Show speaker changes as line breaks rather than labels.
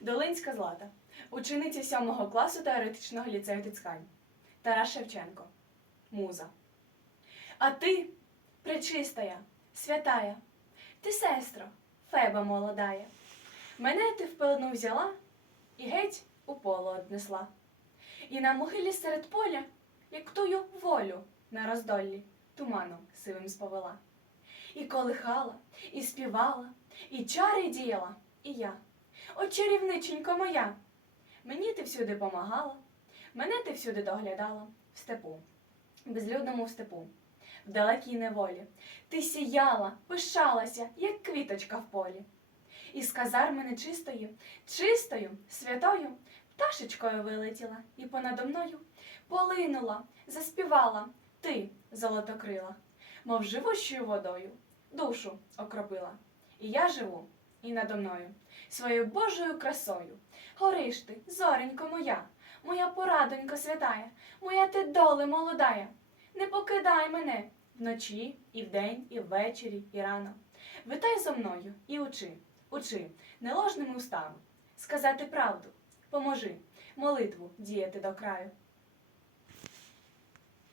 Долинська Злата, учениця сьомого класу теоретичного ліцею Тицкань. Тарас Шевченко. Муза. А ти, пречистая, святая, ти сестро, феба молодая. Мене ти в пелену взяла і геть у поло однесла. І на могилі серед поля, як тую волю на роздоллі, туманом сивим сповела. І колихала, і співала, і чари діяла, і я. О, чарівниченько моя! Мені ти всюди помагала, мене ти всюди доглядала в степу, безлюдному в степу, в далекій неволі. Ти сіяла, пишалася, як квіточка в полі. І з казарми нечистої, чистою, святою, пташечкою вилетіла і понадо мною полинула, заспівала ти, золотокрила, мов живущою водою, душу окропила. І я живу, і надо мною, своєю Божою красою. Гориш ти, зоренько моя, моя порадонько святая, моя ти доле молодая. Не покидай мене вночі, і вдень, і ввечері, і рано. Витай зо мною і учи, учи, не ложними устами, сказати правду, поможи, молитву діяти до краю.